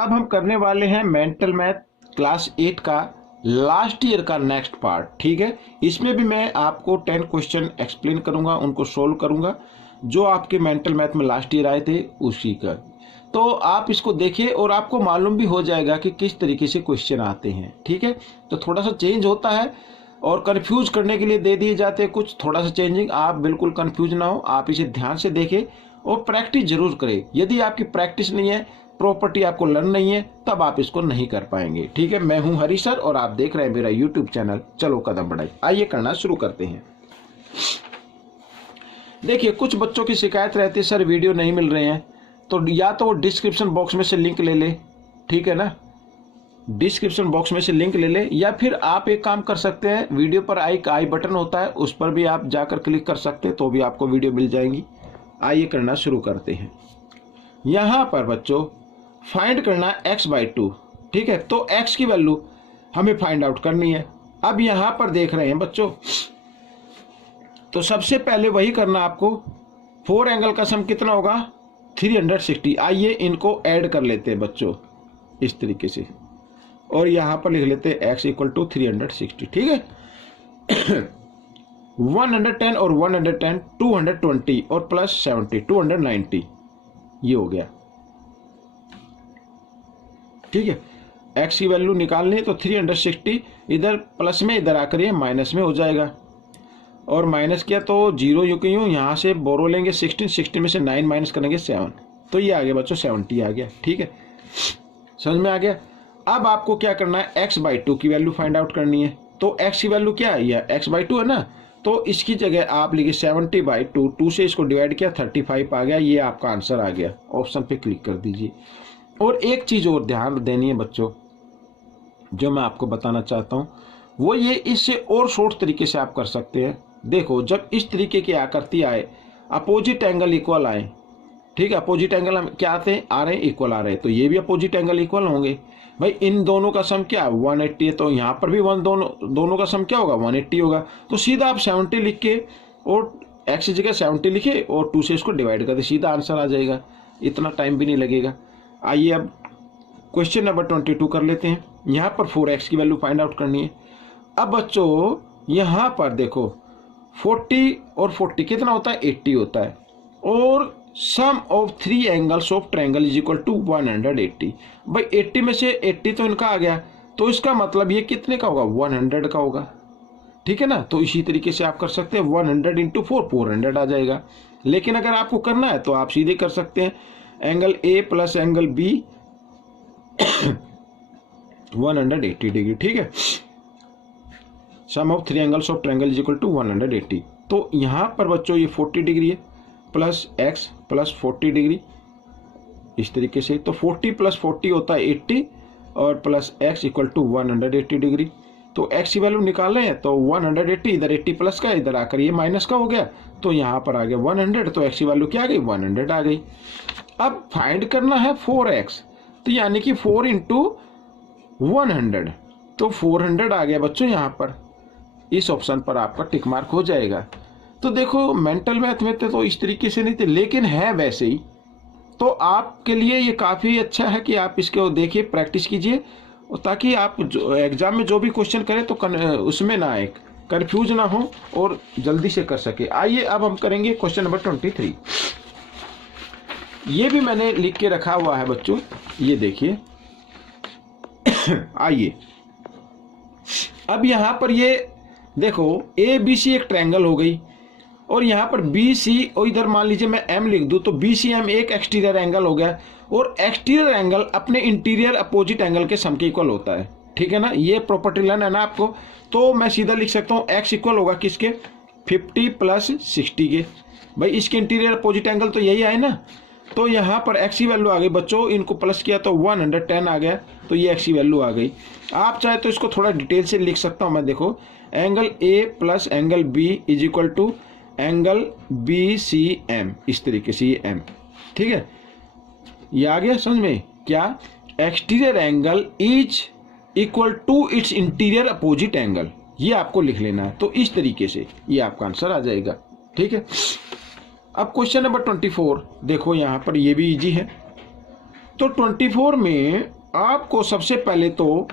अब हम करने वाले हैं मेंटल मैथ क्लास 8 का लास्ट ईयर का नेक्स्ट पार्ट। ठीक है, इसमें भी मैं आपको 10 क्वेश्चन एक्सप्लेन करूंगा, उनको सोल्व करूंगा जो आपके मेंटल मैथ में लास्ट ईयर आए थे उसी का। तो आप इसको देखिए और आपको मालूम भी हो जाएगा कि किस तरीके से क्वेश्चन आते हैं। ठीक है, तो थोड़ा सा चेंज होता है और कंफ्यूज करने के लिए दे दिए जाते हैं कुछ, थोड़ा सा चेंजिंग। आप बिल्कुल कंफ्यूज ना हो, आप इसे ध्यान से देखें और प्रैक्टिस जरूर करें। यदि आपकी प्रैक्टिस नहीं है, प्रॉपर्टी आपको लर्न नहीं है, तब आप इसको नहीं कर पाएंगे। ठीक है, मैं हूं हरी सर और आप देख रहे हैं मेरा यूट्यूब चैनल चलो कदम बढ़ाइए। आइए करना शुरू करते हैं। देखिए, कुछ बच्चों की शिकायत रहती है सर वीडियो नहीं मिल रहे हैं, तो या तो वो डिस्क्रिप्शन बॉक्स में से लिंक ले ले, ठीक है ना, डिस्क्रिप्शन बॉक्स में से लिंक ले ले, या फिर आप एक काम कर सकते हैं, वीडियो पर आई बटन होता है उस पर भी आप जाकर क्लिक कर सकते हैं, तो भी आपको वीडियो मिल जाएंगी। आइए करना शुरू करते हैं। यहाँ पर बच्चों फाइंड करना x/2। ठीक है, तो x की वैल्यू हमें फाइंड आउट करनी है। अब यहाँ पर देख रहे हैं बच्चों, तो सबसे पहले वही करना आपको, 4 एंगल का सम कितना होगा 360। आइए इनको ऐड कर लेते हैं बच्चों इस तरीके से, और यहाँ पर लिख लेते हैं x = 360। ठीक है 110 और 110 220 और प्लस 70 290, ये हो गया। ठीक है, x की वैल्यू निकालनी है तो 360 इधर प्लस में, इधर आकर ये माइनस में हो जाएगा, और माइनस किया तो 0 यूं क्यों, यहाँ से बोरो लेंगे 16 में से 9 माइनस करेंगे 7, तो ये आ गया बच्चों 70 आ गया। ठीक है, समझ में आ गया। अब आपको क्या करना है, x/2 की वैल्यू फाइंड आउट करनी है। तो x की वैल्यू क्या है, यह x/2 है ना, तो इसकी जगह आप लिखिए 70/2, 2 से इसको डिवाइड किया 35 आ गया, ये आपका आंसर आ गया। ऑप्शन पे क्लिक कर दीजिए। और एक चीज और ध्यान देनी है बच्चों, जो मैं आपको बताना चाहता हूं, वो ये इससे और शॉर्ट तरीके से आप कर सकते हैं। देखो, जब इस तरीके की आकृति आए, अपोजिट एंगल इक्वल आए, ठीक है, अपोजिट एंगल हम क्या आते हैं, आ रहे हैं इक्वल आ रहे हैं, तो ये भी अपोजिट एंगल इक्वल होंगे। भाई इन दोनों का सम क्या 180 है, तो यहाँ पर भी दोनों का सम क्या होगा 180 होगा। तो सीधा आप 70 लिख के और x की जगह 70 लिखे और 2 से इसको डिवाइड कर दे, सीधा आंसर आ जाएगा, इतना टाइम भी नहीं लगेगा। आइए अब क्वेश्चन नंबर 22 कर लेते हैं। यहाँ पर 4x की वैल्यू फाइंड आउट करनी है। अब बच्चों यहाँ पर देखो 40 और 40 कितना होता है 80 होता है, और sum of 3 angles of triangle is equal to 180। भाई 80 में से 80 तो इनका आ गया, तो इसका मतलब ये कितने का होगा 100 का होगा। ठीक है ना, तो इसी तरीके से आप कर सकते हैं 100 × 4 400 आ जाएगा। लेकिन अगर आपको करना है तो आप सीधे कर सकते हैं, angle A plus angle B 180 degree. ठीक है, sum of 3 angles of triangle is equal to 180। तो यहाँ पर बच्चों ये 40 डिग्री है, प्लस x प्लस 40 डिग्री, इस तरीके से। तो 40 + 40 होता है 80, और प्लस x = 180 डिग्री। तो x की वैल्यू निकाल रहे हैं तो 180, इधर 80 प्लस का, इधर आकर ये माइनस का हो गया, तो यहाँ पर आ गया 100, तो x की वैल्यू क्या आ गई 100 आ गई। अब फाइंड करना है 4x, तो यानी कि 4 × 100, तो 400 आ गया बच्चों। यहाँ पर इस ऑप्शन पर आपका टिक मार्क हो जाएगा। तो देखो मेंटल मैथ में तो इस तरीके से नहीं थे, लेकिन है वैसे ही, तो आपके लिए ये काफ़ी अच्छा है कि आप इसको देखिए, प्रैक्टिस कीजिए, ताकि आप एग्जाम में जो भी क्वेश्चन करें तो उसमें ना आए, कंफ्यूज ना हो और जल्दी से कर सके। आइए अब हम करेंगे क्वेश्चन नंबर 23। ये भी मैंने लिख के रखा हुआ है बच्चों, ये देखिए आइए अब यहाँ पर ये देखो ABC एक ट्रायंगल हो गई, और यहाँ पर BC, और इधर मान लीजिए मैं M लिख दूं, तो BCM एक एक्सटीरियर एंगल हो गया, और एक्सटीरियर एंगल अपने इंटीरियर अपोजिट एंगल के सम के इक्वल होता है। ठीक है ना, ये प्रॉपर्टी लर्न है ना आपको, तो मैं सीधा लिख सकता हूँ x इक्वल होगा किसके 50 + 60 के। भाई इसके इंटीरियर अपोजिट एंगल तो यही आए ना, तो यहाँ पर x की वैल्यू आ गई बच्चों, इनको प्लस किया तो 110 आ गया, तो ये x की वैल्यू आ गई। आप चाहे तो इसको थोड़ा डिटेल से लिख सकता हूँ मैं, देखो angle A plus angle B is equal to angle BCM, इस तरीके से ये M। ठीक है, ये आ गया समझ में, क्या exterior angle is equal to its interior opposite angle, ये आपको लिख लेना है। तो इस तरीके से ये आपका आंसर आ जाएगा। ठीक है, अब क्वेश्चन नंबर 24 देखो, यहाँ पर ये भी इजी है। तो 24 में आपको सबसे पहले तो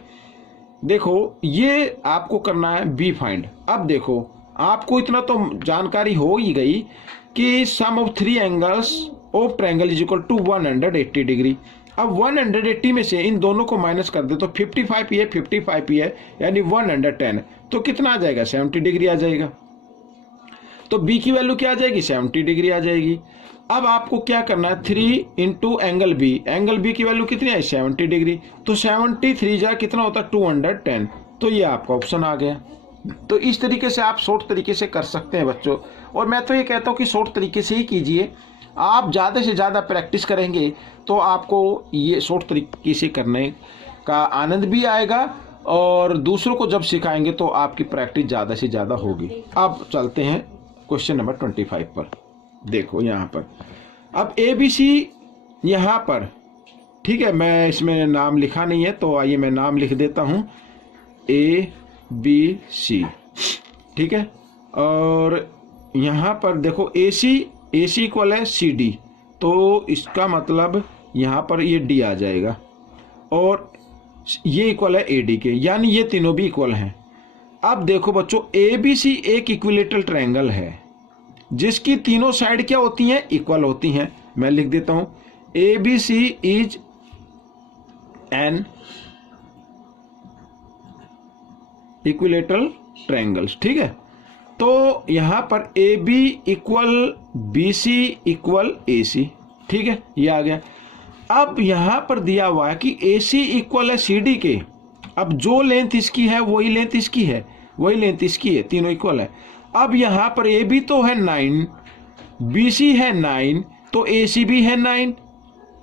देखो ये आपको करना है बी फाइंड। अब देखो आपको इतना तो जानकारी हो ही गई कि sum of 3 angles of triangle is equal to 180 degree. अब 180 में से इन दोनों को माइनस कर दे तो 55 ये 55 ये यानी 110, तो कितना आ जाएगा 70 डिग्री आ जाएगा। तो बी की वैल्यू क्या आ जाएगी 70 डिग्री आ जाएगी। अब आपको क्या करना है 3 इंटू एंगल बी की वैल्यू कितनी है 70 डिग्री, तो 73 जा कितना होता है 210, तो ये आपका ऑप्शन आ गया। तो इस तरीके से आप शॉर्ट तरीके से कर सकते हैं बच्चों, और मैं तो ये कहता हूँ कि शॉर्ट तरीके से ही कीजिए। आप ज़्यादा से ज़्यादा प्रैक्टिस करेंगे तो आपको ये शॉर्ट तरीके से करने का आनंद भी आएगा, और दूसरों को जब सिखाएंगे तो आपकी प्रैक्टिस ज़्यादा से ज़्यादा होगी। अब चलते हैं क्वेश्चन नंबर 25 पर। देखो यहाँ पर अब ABC यहाँ पर, ठीक है, मैं इसमें नाम लिखा नहीं है तो आइए मैं नाम लिख देता हूँ ABC, ठीक है। और यहाँ पर देखो AC इक्वल है CD, तो इसका मतलब यहाँ पर ये D आ जाएगा, और ये इक्वल है AD के, यानी ये तीनों भी इक्वल हैं। अब देखो बच्चों ABC एक इक्विलेटरल ट्रायंगल है जिसकी तीनों साइड क्या होती हैं इक्वल होती हैं। मैं लिख देता हूं ABC is an equilateral triangles, ठीक है। तो यहां पर AB equal BC equal AC, ठीक है, ये आ गया। अब यहां पर दिया हुआ है कि AC इक्वल है CD के, अब जो लेंथ इसकी है वही लेंथ इसकी है, वही लेंथ इसकी है, तीनों इक्वल है। अब यहां पर AB तो है 9, BC है 9, तो AC भी है 9,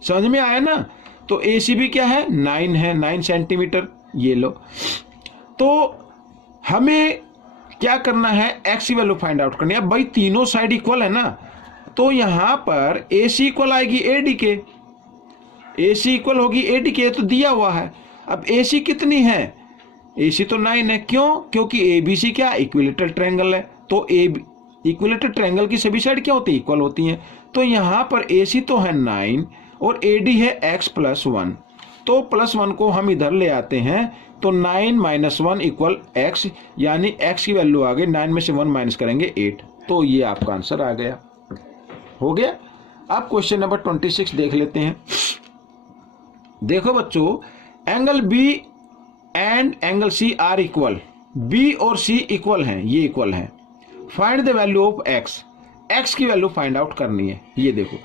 समझ में आया ना। तो AC भी क्या है 9 है, 9 सेंटीमीटर, ये लो। तो हमें क्या करना है x की वैल्यू फाइंड आउट करनी है। अब भाई तीनों साइड इक्वल है ना, तो यहां पर AC इक्वल आएगी AD के, AC इक्वल होगी AD के, तो दिया हुआ है। अब AC कितनी है, AC तो 9 है, क्यों, क्योंकि ABC क्या इक्विलेटरल ट्रायंगल है, तो इक्विलेटरल ट्रायंगल की सभी साइड क्या होती है इक्वल होती हैं। तो यहां पर AC तो है 9 और AD है x + 1, तो +1 को हम इधर ले आते हैं, तो 9 - 1 इक्वल x, यानी x की वैल्यू आ गई, 9 में से 1 माइनस करेंगे 8, तो ये आपका आंसर आ गया, हो गया। अब क्वेश्चन नंबर 26 देख लेते हैं। देखो बच्चों angle B and angle C are equal, B और C इक्वल हैं, ये इक्वल हैं। Find the value of x की वैल्यू फाइंड आउट करनी है। ये देखो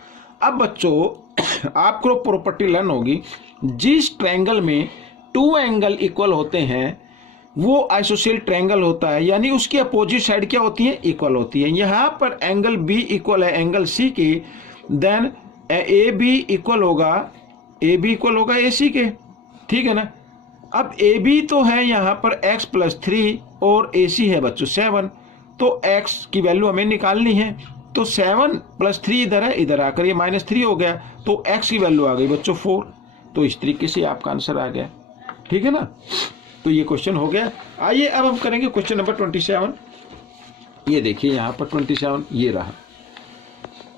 अब बच्चों आपको प्रॉपर्टी लर्न होगी, जिस ट्रायंगल में 2 एंगल इक्वल होते हैं वो आइसोसेल ट्रायंगल होता है, यानी उसकी अपोजिट साइड क्या होती है इक्वल होती है। यहां पर एंगल B इक्वल है एंगल C के, देन AB इक्वल होगा AC के, ठीक है ना। अब AB तो है यहाँ पर x + 3 और AC है बच्चों 7, तो x की वैल्यू हमें निकालनी है, तो 7 + 3 इधर है, इधर आकर ये -3 हो गया, तो x की वैल्यू आ गई बच्चों 4। तो इस तरीके से आपका आंसर आ गया, ठीक है ना। तो ये क्वेश्चन हो गया। आइए अब हम करेंगे क्वेश्चन नंबर 27। ये देखिए यहाँ पर 27 ये रहा।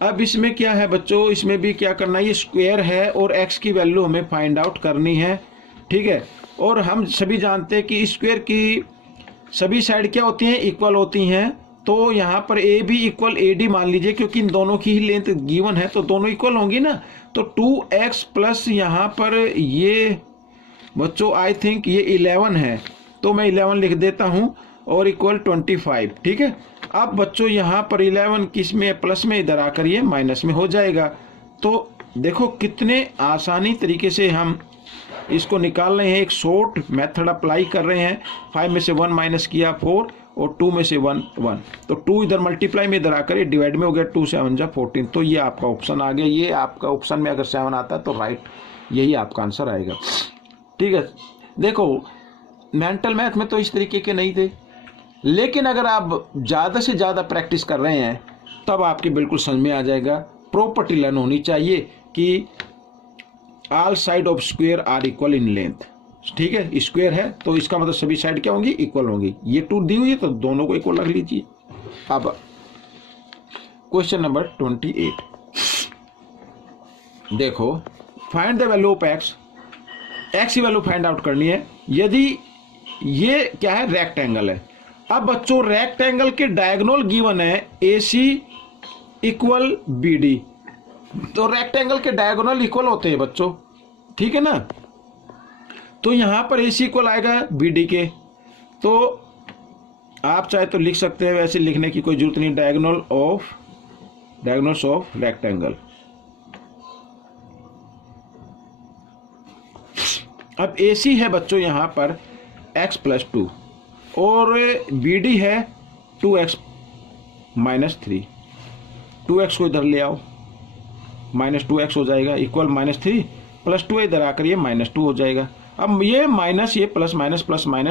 अब इसमें क्या है बच्चों, इसमें भी क्या करना है, ये स्क्वायर है और x की वैल्यू हमें फाइंड आउट करनी है, ठीक है। और हम सभी जानते हैं कि स्क्वायर की सभी साइड क्या होती हैं इक्वल होती हैं, तो यहाँ पर AB इक्वल AD मान लीजिए, क्योंकि इन दोनों की ही लेंथ गिवन है तो दोनों इक्वल होंगी ना। तो 2x प्लस यहाँ पर ये बच्चों आई थिंक ये 11 है, तो मैं 11 लिख देता हूँ, और इक्वल 25, ठीक है। अब बच्चों यहाँ पर 11 किस में प्लस में, इधर आकर ये माइनस में हो जाएगा। तो देखो कितने आसानी तरीके से हम इसको निकाल रहे हैं, एक शॉर्ट मेथड अप्लाई कर रहे हैं। 5 में से 1 माइनस किया 4 और 2 में से 1 1, तो 2 इधर मल्टीप्लाई में इधर आकर ये डिवाइड में हो गया, 2 7 जा 14, तो ये आपका ऑप्शन आ गया। ये आपका ऑप्शन में अगर 7 आता है तो राइट, यही आपका आंसर आएगा, ठीक है। देखो मेंटल मैथ में तो इस तरीके के नहीं थे, लेकिन अगर आप ज़्यादा से ज़्यादा प्रैक्टिस कर रहे हैं तब आपके बिल्कुल समझ में आ जाएगा। प्रॉपर्टी लर्न होनी चाहिए कि all side of square are equal in length, ठीक है। स्क्वायर है तो इसका मतलब सभी साइड क्या होंगी इक्वल होंगी, ये 2 दी हुई है तो दोनों को इक्वल रख लीजिए। अब क्वेश्चन नंबर 28 देखो, find the value of x, x की वैल्यू फाइंड आउट करनी है। यदि ये क्या है, रेक्टेंगल है। अब बच्चों रेक्टेंगल के डायगोनल गिवन है AC इक्वल BD, तो रेक्टेंगल के डायगोनल इक्वल होते हैं बच्चों, ठीक है ना। तो यहां पर AC इक्वल आएगा BD के, तो आप चाहे तो लिख सकते हैं, वैसे लिखने की कोई जरूरत नहीं, डायगोनल्स ऑफ रेक्टेंगल। अब AC है बच्चों यहां पर x + 2 और BD है 2x - 3, 2x को इधर ले आओ, -2x हो जाएगा, इक्वल -3 + 2 इधर आकर ये -2 हो जाएगा। अब ये माइनस, ये प्लस माइनस,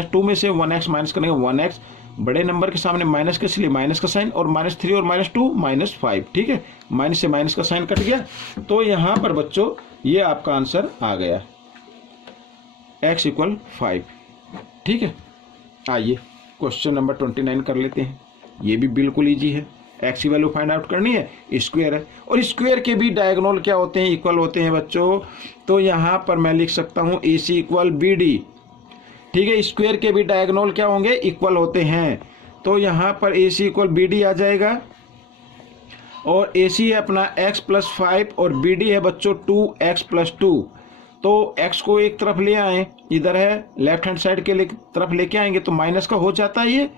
2 में से 1x माइनस करेंगे, 1x बड़े नंबर के सामने माइनस के, इसलिए माइनस का साइन, और -3 और -2 -5, ठीक है, माइनस से माइनस का साइन कट गया। तो यहां पर बच्चों ये आपका आंसर आ गया, x = 5, ठीक है। आइए क्वेश्चन नंबर 29 कर लेते हैं। ये भी बिल्कुल ईजी है, एक्स की वैल्यू फाइंड आउट करनी है, स्क्वायर है, और स्क्वायर के भी डायगोनल क्या होते हैं, इक्वल होते हैं बच्चों। तो यहाँ पर मैं लिख सकता हूँ AC इक्वल BD, ठीक है। स्क्वायर के भी डायगोनल क्या होंगे, इक्वल होते हैं। तो यहाँ पर AC इक्वल BD आ जाएगा, और AC है अपना x + 5 और BD है बच्चों 2x + 2। तो x को एक तरफ ले आए, इधर है लेफ्ट हैंड साइड के तरफ लेके आएंगे तो माइनस का हो जाता है ये,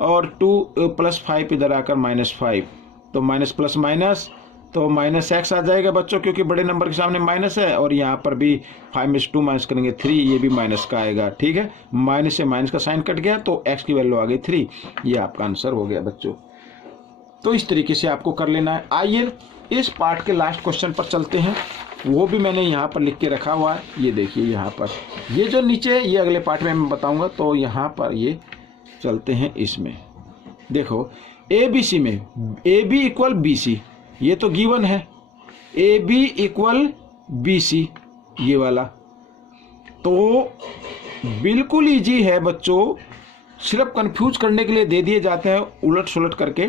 और 2 + 5 इधर आकर -5, तो माइनस प्लस माइनस, तो -x आ जाएगा बच्चों, क्योंकि बड़े नंबर के सामने माइनस है, और यहाँ पर भी 5 में से 2 माइनस करेंगे 3, ये भी माइनस का आएगा, ठीक है। माइनस से माइनस का साइन कट गया, तो x की वैल्यू आ गई 3, ये आपका आंसर हो गया बच्चों। तो इस तरीके से आपको कर लेना है। आइए इस पार्ट के लास्ट क्वेश्चन पर चलते हैं, वो भी मैंने यहाँ पर लिख के रखा हुआ है, ये देखिए यहाँ पर, ये जो नीचे है ये अगले पार्ट में मैं बताऊँगा। तो यहाँ पर ये चलते हैं, इसमें देखो ABC में AB = BC, ये तो गिवन है, AB = BC ये वाला, तो बिल्कुल इजी है बच्चों, सिर्फ कंफ्यूज करने के लिए दे दिए जाते हैं उलट सुलट करके,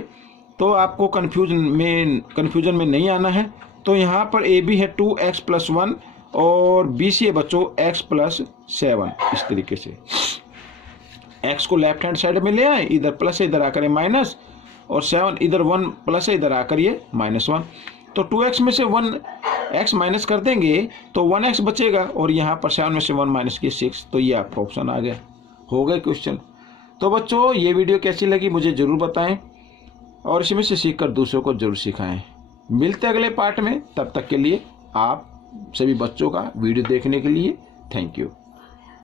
तो आपको कंफ्यूजन में नहीं आना है। तो यहाँ पर AB है 2x + 1 और BC है बच्चों x + 7, इस तरीके से x को लेफ्ट हैंड साइड में ले आए, इधर प्लस है, इधर आकर ये माइनस, और 7 इधर 1 प्लस है, इधर आकर ये -1। तो 2x में से 1x माइनस कर देंगे तो 1x बचेगा, और यहाँ पर 7 में से 1 माइनस किए 6, तो ये आपका ऑप्शन आ गया, हो गए क्वेश्चन। तो बच्चों ये वीडियो कैसी लगी मुझे ज़रूर बताएं, और इसमें से सीखकर दूसरों को जरूर सिखाएं। मिलते अगले पार्ट में, तब तक के लिए आप सभी बच्चों का वीडियो देखने के लिए थैंक यू।